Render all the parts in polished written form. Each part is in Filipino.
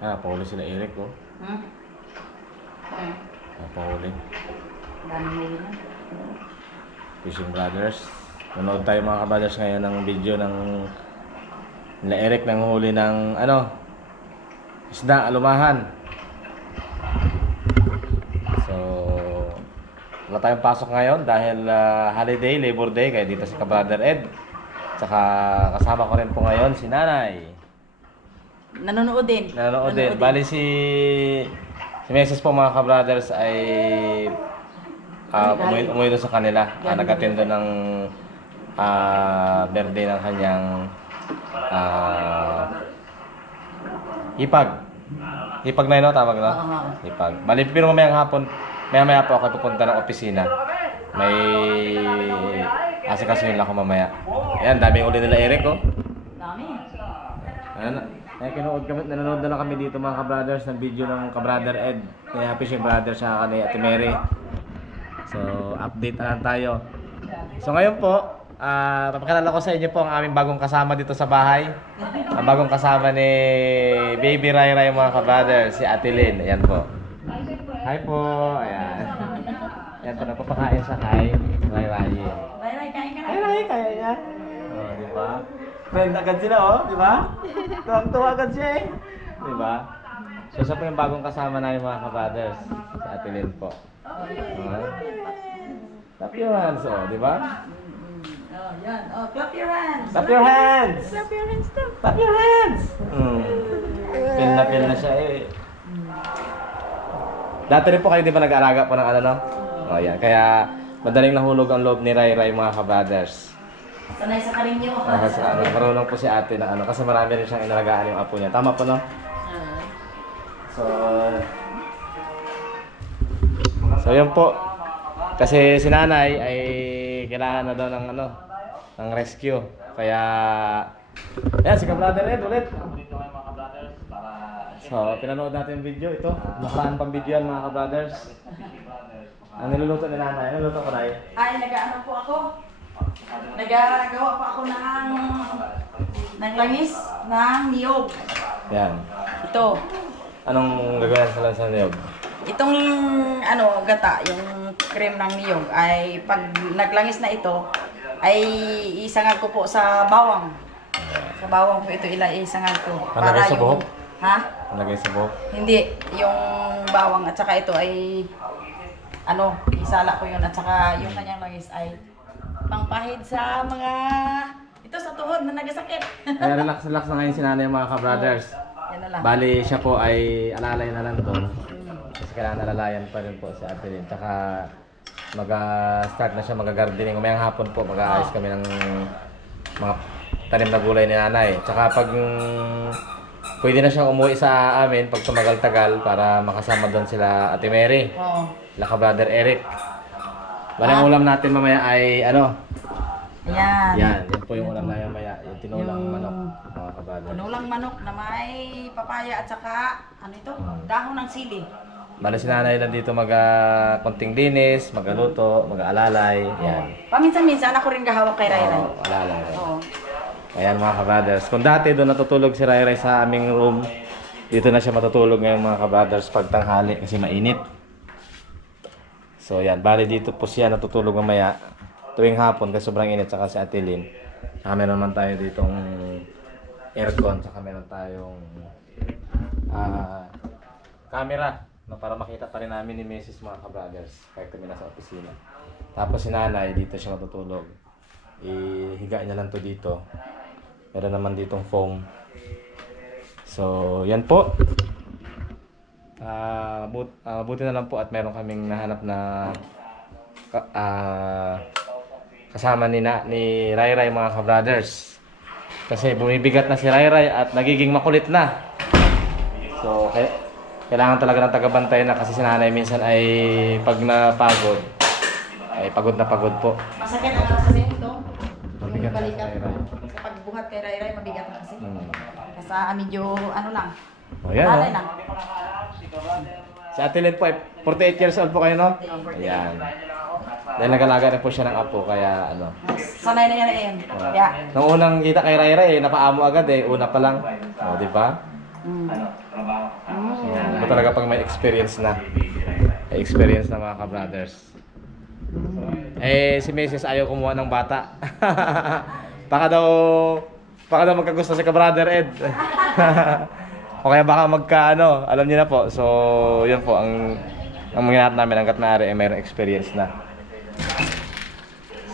Pahuli sila Eric, oh. Hmm? Pahuli. Dami huli na. Fishing Brothers. Manood tayo mga kabrothers ngayon ng video ng nila Eric nang huli ng isda, alumahan. So, wala tayong pasok ngayon dahil holiday, Labor Day, kaya dito si Kabrother Ed. Tsaka kasama ko rin po ngayon si Nanay. Nanonood din. Nanonood din. Bali si Mrs. po mga kabrothers ay umuwi doon sa kanila. Nag-attend doon ng birthday ng kanyang hipag. Hipag na yun, tawag na? Hipag. Bali, pero mamayang hapon, maya po ako pupunta ng opisina. May asikasuhin lang ako mamaya. Ayan, daming uli nila Eric, oh. Dami. Nanonood na lang kami dito mga kabrothers ng video ng Kabrother Ed, ni Fishing Brothers sa ni Ate Mary. So, update na lang tayo. So ngayon po, papakilala ko sa inyo po ang aming bagong kasama dito sa bahay. Ang bagong kasama ni Baby Rai Rai mga kabrothers, si Ate Lynn. Ayan po. Hi po. Ayan. Ayan po, napapakain siya kay Rai Rai. Ray, kain ka na. Rai Rai, kaya niya. Oh, di ba? Friend agad sila, oh, di ba? Tuwag-tuwa agad siya, eh. Di ba? So, siya po yung bagong kasama namin mga kabrothers. Si Ate Lynn po. Clap your hands, oh, di ba? Oh, yan. Oh, clap your hands. Clap your hands! Clap your hands too. Clap your hands! Feel na siya, eh. Dati rin po kayo, di ba, nag-aalaga po ng ano, no? O, yan. Kaya, madaling nahulog ang loob ni Rai Rai, mga kabrothers. Sanay sa karinyo. Kasi marunong po si ate na kasi marami rin siyang inalagaan yung apo niya. Tama po, no? So yun po. Kasi si nanay ay kailangan na daw ng ng rescue. Kaya yan, si Kabrother Ed ulit. So, pinanood natin yung video ito. Nakaraan pang video yan mga kabrothers. Ang niluluto ni nanay. Ano niluto ko, Nay? Ay, nag-ano po ako. Nagagawa pa ako ng langis ng niyog. Yan. Ito. Anong gagawin sa lansa niyog? Itong gata, yung cream ng niyog ay pag naglangis na ito ay isangag ko po sa bawang. Sa bawang po ito isangag ko. Nalagay sa buhok? Ha? Nalagay sa buhok? Hindi, yung bawang at saka ito ay isala ko yun at saka yung kanyang langis ay pangpahid sa mga ito sa tuhod na nagasakit. Kaya relax na ngayon si nanay mga kabrothers. Yan na lang. Bali siya po ay alalay na lang to. Kasi kailangan alalayan pa rin po si Ate Lynn. Tsaka mag-start na siya mag-gardening. Umayang hapon po mag-aayos kami ng mga tanim na gulay ni nanay. Tsaka pag pwede na siyang umuwi sa amin pag tumagal-tagal para makasama doon sila Ate Mary. Oo. La Kabrother Eric. Bali ang ulam natin mamaya ay Ayan. Yan po yung ulam namin mamaya. Yung tinulang manok mga kabrothers. Tinulang manok na may papaya at saka dahon ng sili. Bali si nanay lang dito konting linis, magaluto, mag-aalalay. Yan. Paminsan-minsan ako rin gahawak kay Rai Rai. Alalay. Oo. Ayan mga kabrothers. Kung dati doon natutulog si Rai Rai sa aming room, dito na siya matutulog ngayon mga kabrothers pag tanghali kasi mainit. So yan, bali dito po siya natutulog mamaya tuwing hapon kasi sobrang init saka si Ate Lynn. Saka meron naman tayo ditong aircon, saka meron tayong camera para makita pa rin namin ni Mrs. mga kabrothers kahit kami nasa opisina. Tapos si nanay dito siya matutulog. Ihiga niya lang to dito. Meron naman ditong foam. So yan po. Buti na lang po at meron kaming nahanap na kasama ni Rai Rai mga kabrothers. Kasi bumibigat na si Rai Rai at nagiging makulit na. So kailangan talaga ng tagabantay na kasi si nanay minsan ay pag napagod ay pagod na pagod po. Masakit ang kasi ito. Mabigat na si Balikat. Rai Rai. Sa pagbuhat kay Rai Rai, mabigat na kasi. Kasi medyo lang. O yan, Alay oh. lang. Si Ate Lynn po ay 48 years old po kayo, no? Ayan. Dahil nag-alaga rin po siya ng apo, kaya Sanay na yan. Yeah. Nung unang kita kay Rai Rai, napaamo agad eh. Una pa lang. O, di ba? Iba talaga pag may experience na. May experience na mga ka-brothers. Eh, si Mrs. ayaw kumuha ng bata. baka daw magkagusto si ka-brother Ed. O kaya baka magka alam niyo na po. So, yun po ang mangyayari namin hanggat maaari ay mayroong experience na.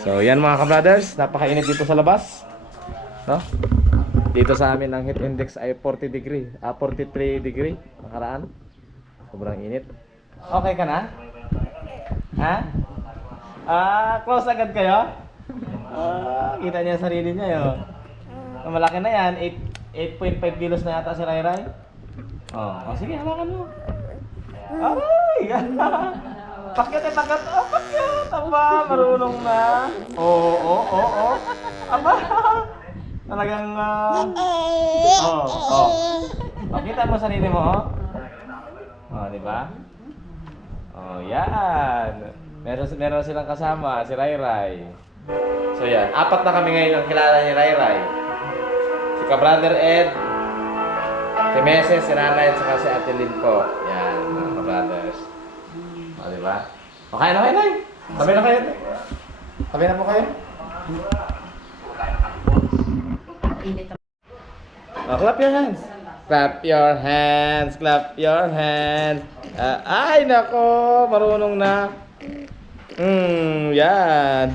So, yan mga ka-brothers, napakainit dito sa labas. No? Dito sa amin ang heat index ay 43 degree nakaraan. Sobrang init. Okay ka na? Ha? Close agad kayo? Kita niya yung sarili niya yun. Malaki na yan, 8.5 kilos na yata si Rai Rai. Sige, hawakan mo. Aray! Pakyat. Pakyat! Aba, marunong na. Oo. Aba! Talagang, Pakita mo sarili mo, di ba? Yan. Meron silang kasama, si Rai Rai. So yan, 4 na kami ngayon ang kilala ni Rai Rai. Si ka-brother Ed, si Meses, si Nanay, at saka si Ate Lynn po. Yan, mga ka-brothers. Di ba? Okay na kayo, Nay? Tabi na kayo. Tabi na po kayo. Clap your hands. Clap your hands. Clap your hands. Ay, nako. Marunong na. Yan.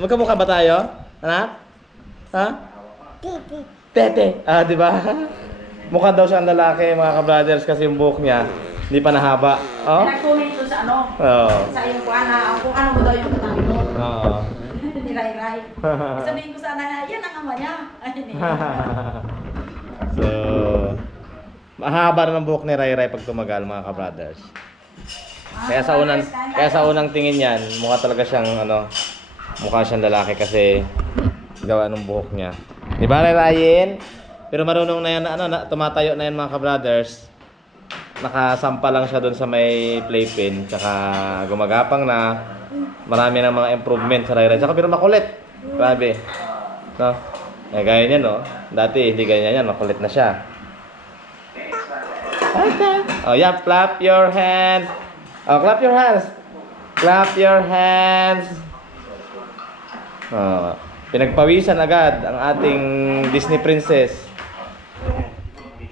Magkamukha ba tayo? Anak? Ha? Tete. Di ba? Mukha daw siyang lalaki, mga ka-brothers, kasi yung buhok niya hindi pa nahaba. Nag-comment doon sa sa iyong kung ano mo daw yung katami mo. Ni Rai Rai. Sabihin ko sana, yan ang ama niya. So, mahaba na ng buhok ni Rai Rai pag tumagal, mga ka-brothers. Kaya sa unang tingin yan, mukha talaga siyang mukha siyang lalaki kasi gawa ng buhok niya. Di ba, Rai Rayin? Pero marunong na yan tumatayo na yan, mga ka-brothers. Nakasampa lang siya doon sa may playpen, tsaka gumagapang na. Marami ng mga improvement sa Rai Rai. Tsaka pero makulit. Grabe. No? Gaya niya, no? Dati hindi ganyan yan, makulit na siya. Yeah, clap your hands. Clap your hands. Clap your hands. Pinagpawisan agad ang ating Disney princess.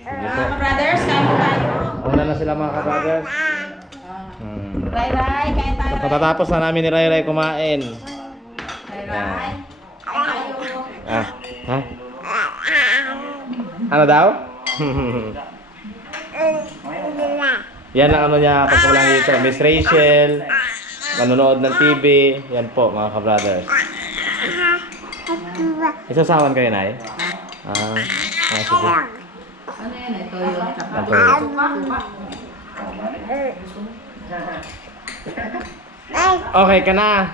Mga brothers, kain po tayo. Una na sila, mga ka-brothers. Rai Rai, kain tayo. Patatapos na namin ni Rai Rai kumain. Rai Rai, kain tayo. Ha? Ano daw? Yan ang niya pag wala dito. Miss Rachel, manonood ng TV. Yan po, mga ka-brothers. Isasawan kayo, Nay? Sige. Ano yan? Ito yung Okay ka na.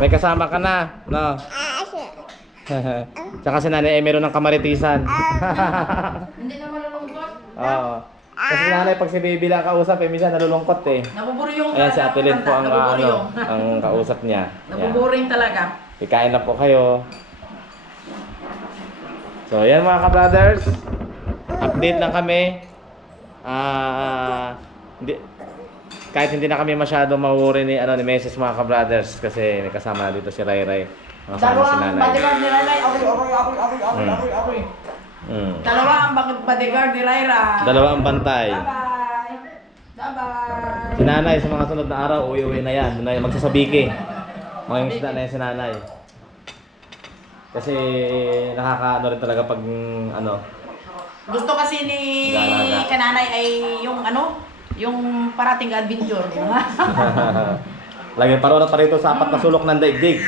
May kasama ka na, no? Tsaka si Nanay meron ng kamaritisan. Hindi na malulungkot. Oo. Kasi si Nanay pag si baby lang kausap, minsan nalulungkot eh. Nabuburyong Ayan si Ate Lynn po ang nabuburyong. ang kausap niya. Nabuburing talaga. Ikain na po kayo. So, yan mga ka-brothers. Update lang kami. Kahit hindi na kami masyado mawuri ni Mrs. mga ka-brothers kasi may kasama na dito si Rai Rai. Kasama si Nanay. Bodyguard ni Rai Rai. Dalawa ang bodyguard ni Rai Rai. Dalawa ang bantay. Bye-bye. Bye-bye. Si Nanay sa mga sunod na araw, uwi-uwi na yan. Doon na yung magsasabiki. Mga yung isda na yan si Nanay. Kasi nakakaano rin talaga pag Gusto kasi ni kananay ay yung parating adventure. Lagi parang pa rito sa 4 na sulok ng daigdig.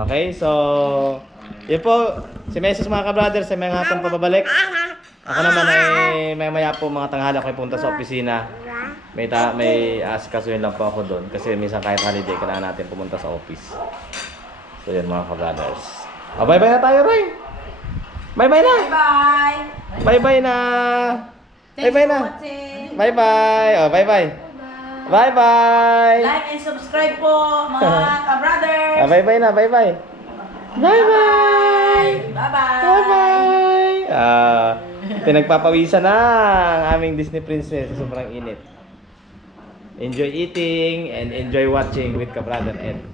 Okay, so yun po, si Mrs. mga ka-brothers ay may hapon pababalik. Ako naman ay may maya po mga tanghala ko punta sa opisina. May asikasuhin lang po ako doon kasi minsan kahit holiday kailangan natin pumunta sa office. So yun mga ka-brothers. Bye-bye na tayo, Ray. Bye-bye na. Bye-bye. Bye-bye na. Bye-bye na. Bye-bye. Bye-bye. Bye-bye! Like and subscribe po, mga ka-brothers. Bye-bye na, bye-bye! Bye-bye! Bye-bye. Bye-bye! Pinagpapawisan na ang aming Disney Princess sa sobrang init. Enjoy eating and enjoy watching with Ka Brother Ed.